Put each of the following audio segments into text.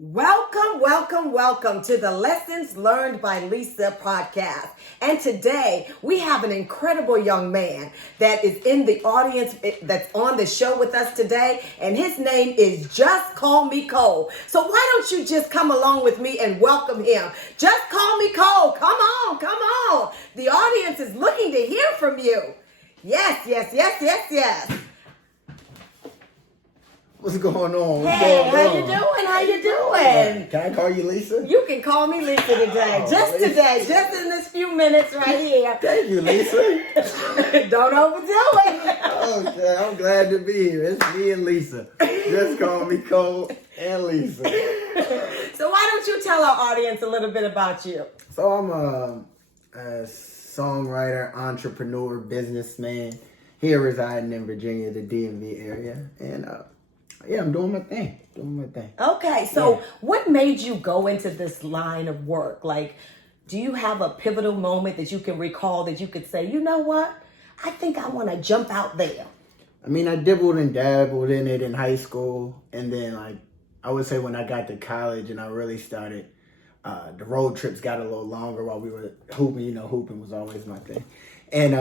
Welcome, welcome, welcome to the Lessons Learned by Lisa podcast. And today we have an incredible young man that is in the audience that's on the show with us today. And his name is JustCallMeCole. So why don't you just come along with me and welcome him? Just call me Cole. Come on, come on. The audience is looking to hear from you. Yes, yes, yes, yes, yes. What's going on? Hey, how you doing? How you doing? Can I call you Lisa? You can call me Lisa today. Just in this few minutes right here. Thank you, Lisa. Don't overdo it. Okay, I'm glad to be here. It's me and Lisa. Just call me Cole and Lisa. So why don't you tell our audience a little bit about you? So I'm a songwriter, entrepreneur, businessman here residing in Virginia, the DMV area, and yeah, I'm doing my thing. Okay, so what made you go into this line of work? Like, do you have a pivotal moment that you can recall that you could say, you know what? I think I want to jump out there. I mean, I dibbled and dabbled in it in high school. And then, I would say when I got to college and I really started, the road trips got a little longer while we were hooping. You know, hooping was always my thing. And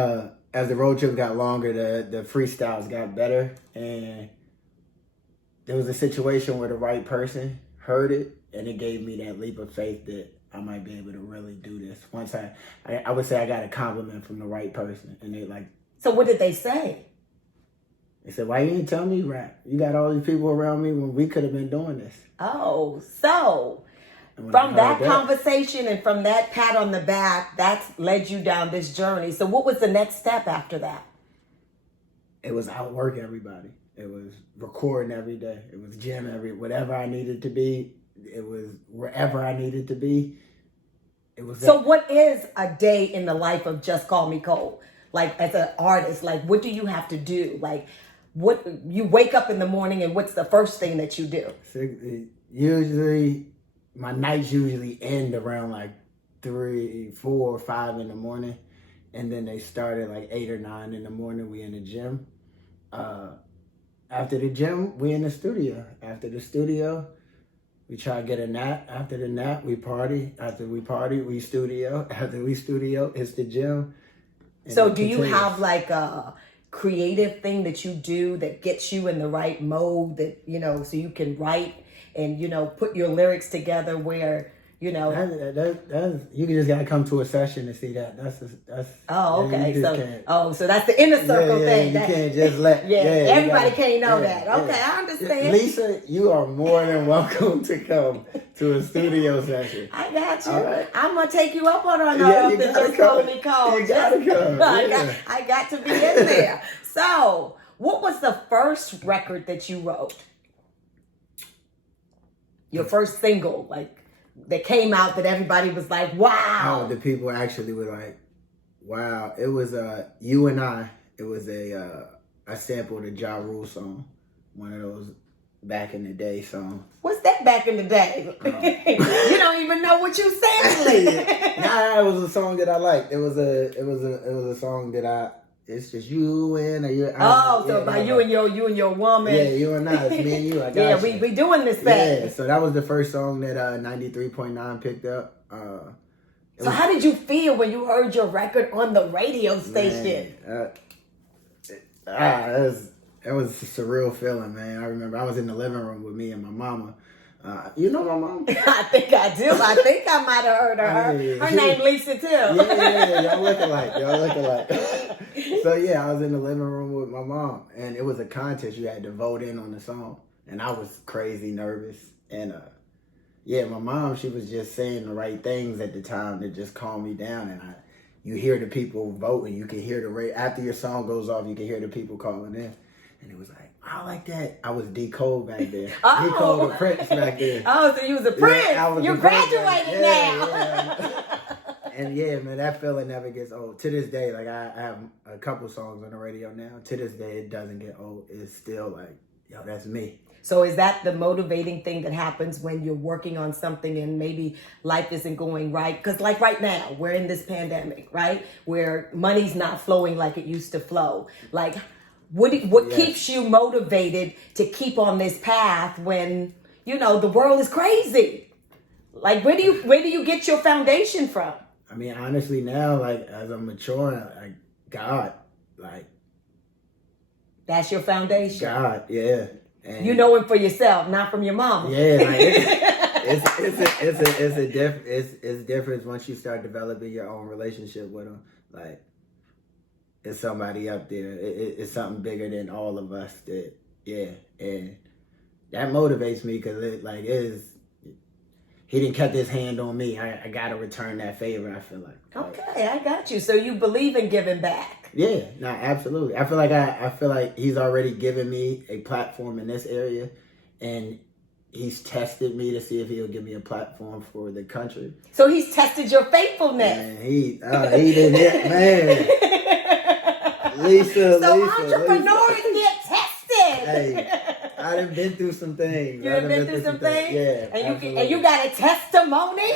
as the road trips got longer, the freestyles got better. And there was a situation where the right person heard it, and it gave me that leap of faith that I might be able to really do this. Once I would say I got a compliment from the right person, and they like. So what did they say? They said, "Why you didn't tell me rap? You got all these people around me when we could have been doing this." Oh, so from that conversation and from that pat on the back, that's led you down this journey. So what was the next step after that? It was outwork everybody. It was recording every day. It was gym whatever I needed to be. It was wherever I needed to be. It was. So what is a day in the life of JustCallMeCole? Like as an artist, like what do you have to do? Like what you wake up in the morning and what's the first thing that you do? Usually my nights usually end around like 3, 4, 5 in the morning. And then they start at like 8 or 9 in the morning. We in the gym. After the gym, we in the studio. After the studio, we try to get a nap. After the nap, we party. After we party, we studio. After we studio, it's the gym. So do you have like a creative thing that you do that gets you in the right mode that, you know, so you can write and, you know, put your lyrics together where, you know. That's you just gotta come to a session to see that. That's. Oh, okay. So that's the inner circle thing. You can't just let. Everybody can't know that. Okay, I understand. Lisa, you are more than welcome to come to a studio session. I got you. Right. I'm gonna take you up on our you gotta come. You gotta come. I got to be in there. So, what was the first record that you wrote? Your first single, like. That came out that everybody was like, wow. Oh, the people actually were like, wow. It was You and I. It was I sampled a Ja Rule song. One of those back in the day songs. What's that back in the day? You don't even know what you sampling. Nah, it was a song that I liked. It was a song that it's just you and you. By you and your woman. Yeah, you and I. It's me and you. I got you. we doing this thing. Yeah, so that was the first song that 93.9 picked up. So how did you feel when you heard your record on the radio station? It was a surreal feeling, man. I remember I was in the living room with me and my mama. You know my mom? I think I do. I think I might have heard of her. Her name Lisa too. Yeah. Y'all look alike. So yeah, I was in the living room with my mom, and it was a contest. You had to vote in on the song, and I was crazy nervous. And my mom, she was just saying the right things at the time that just calmed me down. And you hear the people voting. You can hear after your song goes off, you can hear the people calling in, and it was like. I like that. I was D. Cole back then. Oh. D. Cole the Prince back then. Oh, so you was a Prince. Yeah, you graduated now. Yeah. And yeah, man, that feeling never gets old. To this day, like I have a couple songs on the radio now. To this day, it doesn't get old. It's still like, yo, that's me. So is that the motivating thing that happens when you're working on something and maybe life isn't going right? Because like right now, we're in this pandemic, right? Where money's not flowing like it used to flow. Like, what keeps you motivated to keep on this path when, the world is crazy. Like, where do you get your foundation from? I mean, honestly, now, like, as I'm maturing, like, God, like, that's your foundation. God, yeah. And you know him for yourself, not from your mama. Yeah, like it's different once you start developing your own relationship with him. Like, it's somebody up there. It's something bigger than all of us. And that motivates me because he didn't cut his hand on me. I gotta return that favor. I feel like. Okay, I got you. So you believe in giving back? Yeah, no, absolutely. I feel like he's already given me a platform in this area, and he's tested me to see if he'll give me a platform for the country. So he's tested your faithfulness. Man, he did it, man. Lisa, entrepreneurs get tested. Hey, I done been through some things. You done been through some things? Yeah. And you got a testimony?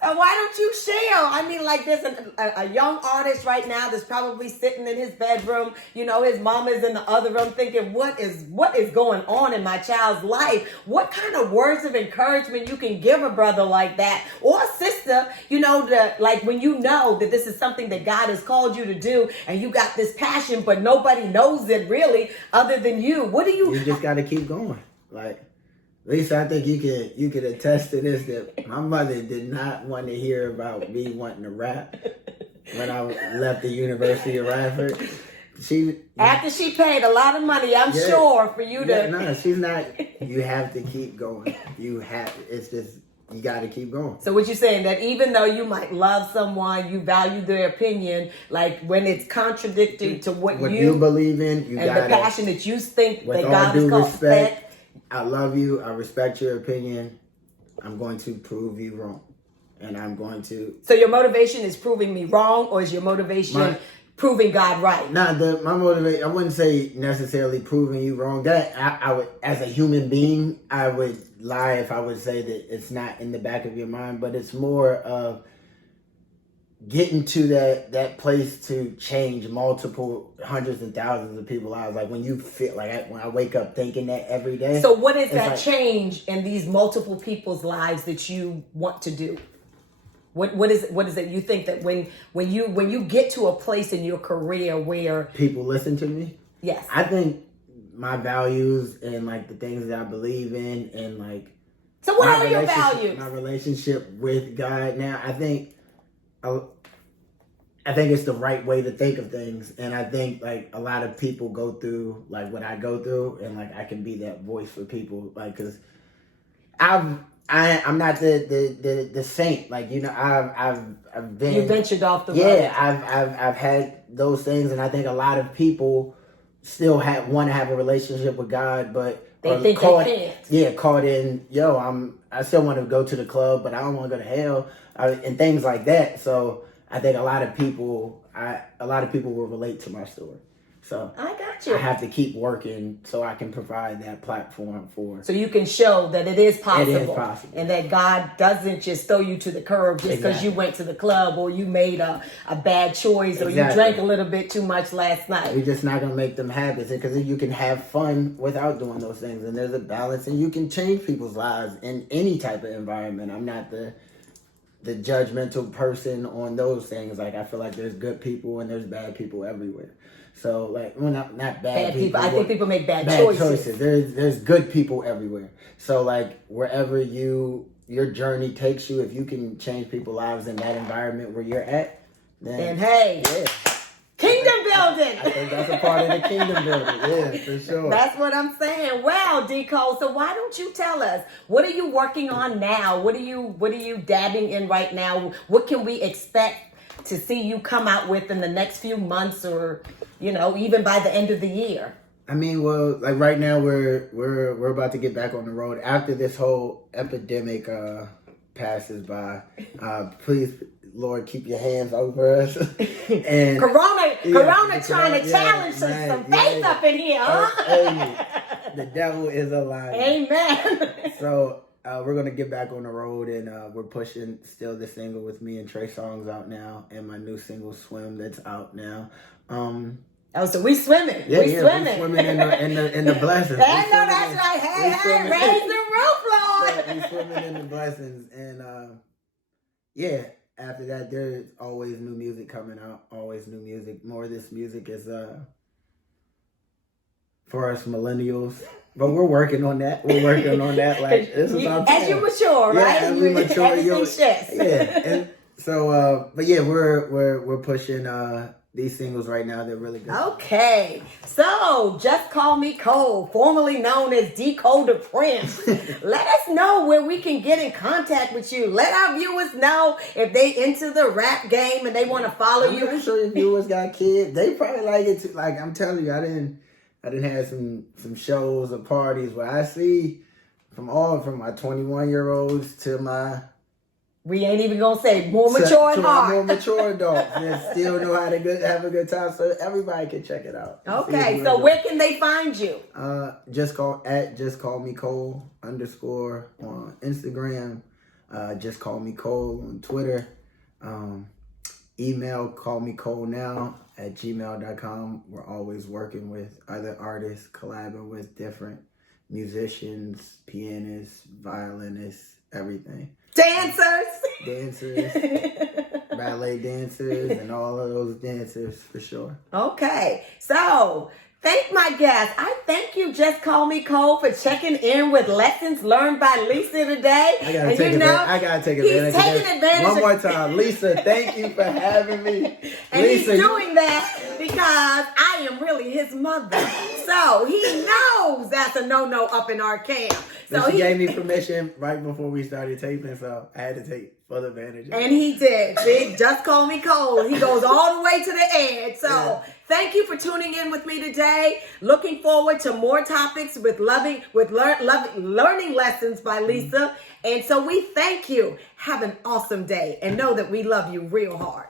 So why don't you share? I mean, like, there's a young artist right now that's probably sitting in his bedroom. His mama's in the other room thinking, what is going on in my child's life? What kind of words of encouragement you can give a brother like that or a sister, when you know that this is something that God has called you to do and you got this passion, but nobody knows it really other than you. What do you... You just got to keep going. Like, Lisa, I think you could attest to this, that my mother did not want to hear about me wanting to rap when I left the University of Radford. After she paid a lot of money, I'm sure, for you to... Yeah, no, she's not... You have to keep going. It's just, you got to keep going. So what you're saying, that even though you might love someone, you value their opinion, like when it's contradicting to what you believe in, you got the passion that you think that all God due has called respect, I love you. I respect your opinion. I'm going to prove you wrong. And I'm going to... So your motivation is proving me wrong, or is your motivation proving God right? My motivation, I wouldn't say necessarily proving you wrong. That I would, as a human being, I would lie if I would say that it's not in the back of your mind, but it's more of getting to that place to change multiple hundreds and thousands of people's lives. Like, when you feel like when I wake up thinking that every day. So what is that change in these multiple people's lives that you want to do? What is it you think that when you get to a place in your career where people listen to me? Yes. I think my values and like the things that I believe in and like. So what are your values? My relationship with God now, I think it's the right way to think of things, and I think like a lot of people go through like what I go through, and like I can be that voice for people, like, because I'm not the saint, like, I've been, you ventured off the road. Yeah, I've had those things, and I think a lot of people still want to have a relationship with God, but they think they can't. Yeah, caught in, I still want to go to the club, but I don't want to go to hell, and things like that. So I think a lot of people will relate to my story. So I got you. I have to keep working so I can provide that platform for. So you can show that it is possible. It is possible. And that God doesn't just throw you to the curb just because you went to the club or you made a bad choice or you drank a little bit too much last night. You're just not going to make them habits, because you can have fun without doing those things. And there's a balance, and you can change people's lives in any type of environment. I'm not the judgmental person on those things. Like, I feel like there's good people and there's bad people everywhere. So, like, well, not bad people. I think people make bad choices. There's good people everywhere. So, like, wherever your journey takes you, if you can change people's lives in that environment where you're at, then hey, yeah. Kingdom building. I think that's a part of the kingdom building. Yeah, for sure. That's what I'm saying. Wow, D-Cole. So why don't you tell us, what are you working on now? What are you dabbing in right now? What can we expect to see you come out with in the next few months, or even by the end of the year? I mean, well, like right now we're about to get back on the road after this whole epidemic passes by. Please, Lord, keep your hands over us. And Corona trying to challenge some faith up in here, huh? The devil is a liar. Amen. So we're gonna get back on the road, and we're pushing still the single with me and Trey Songz out now, and my new single Swim that's out now. Oh, so we swimming. Yeah, we swimming. We swimming in the blessings. I know that's right. Hey, raise the roof, Lord. We swimming in the blessings, and yeah. After that, there's always new music coming out. Always new music. More of this music is for us millennials, but we're working on that. We're working on that. Like this is our plan. As you mature, right? Yeah, as we mature, everything shifts. Yeah, and so, but yeah, we're pushing these singles right now. They're really good. Okay, so Just Call Me Cole, formerly known as Decoder Prince. Let us know where we can get in contact with you. Let our viewers know if they into the rap game and they want to follow you. I'm sure your viewers got kids. They probably like it too. Like I'm telling you, I didn't have some shows or parties where I see from my 21-year-olds to my we ain't even gonna say more mature and hard. More mature adults that still know how to have a good time, so everybody can check it out. Okay, so where can they find you? Just call me Cole _ on Instagram. Just Call Me Cole on Twitter. Email callmecoleNow@gmail.com. We're always working with other artists, collabing with different musicians, pianists, violinists, everything. Dancers, ballet dancers, and all of those dancers for sure. Okay, so thank my guest. I thank you, Just Call Me Cole, for checking in with Lessons Learned by Lisa today. I gotta take advantage. He's taking advantage. One more time, Lisa. Thank you for having me. And Lisa, he's doing that because I am really his mother. So he knows that's a no up in our camp. So he gave me permission right before we started taping, so I had to take full advantage of it. And he did. See, Just Call Me Cole. He goes all the way to the edge. So thank you for tuning in with me today. Looking forward to more topics with learning lessons by Lisa. And so we thank you. Have an awesome day and know that we love you real hard.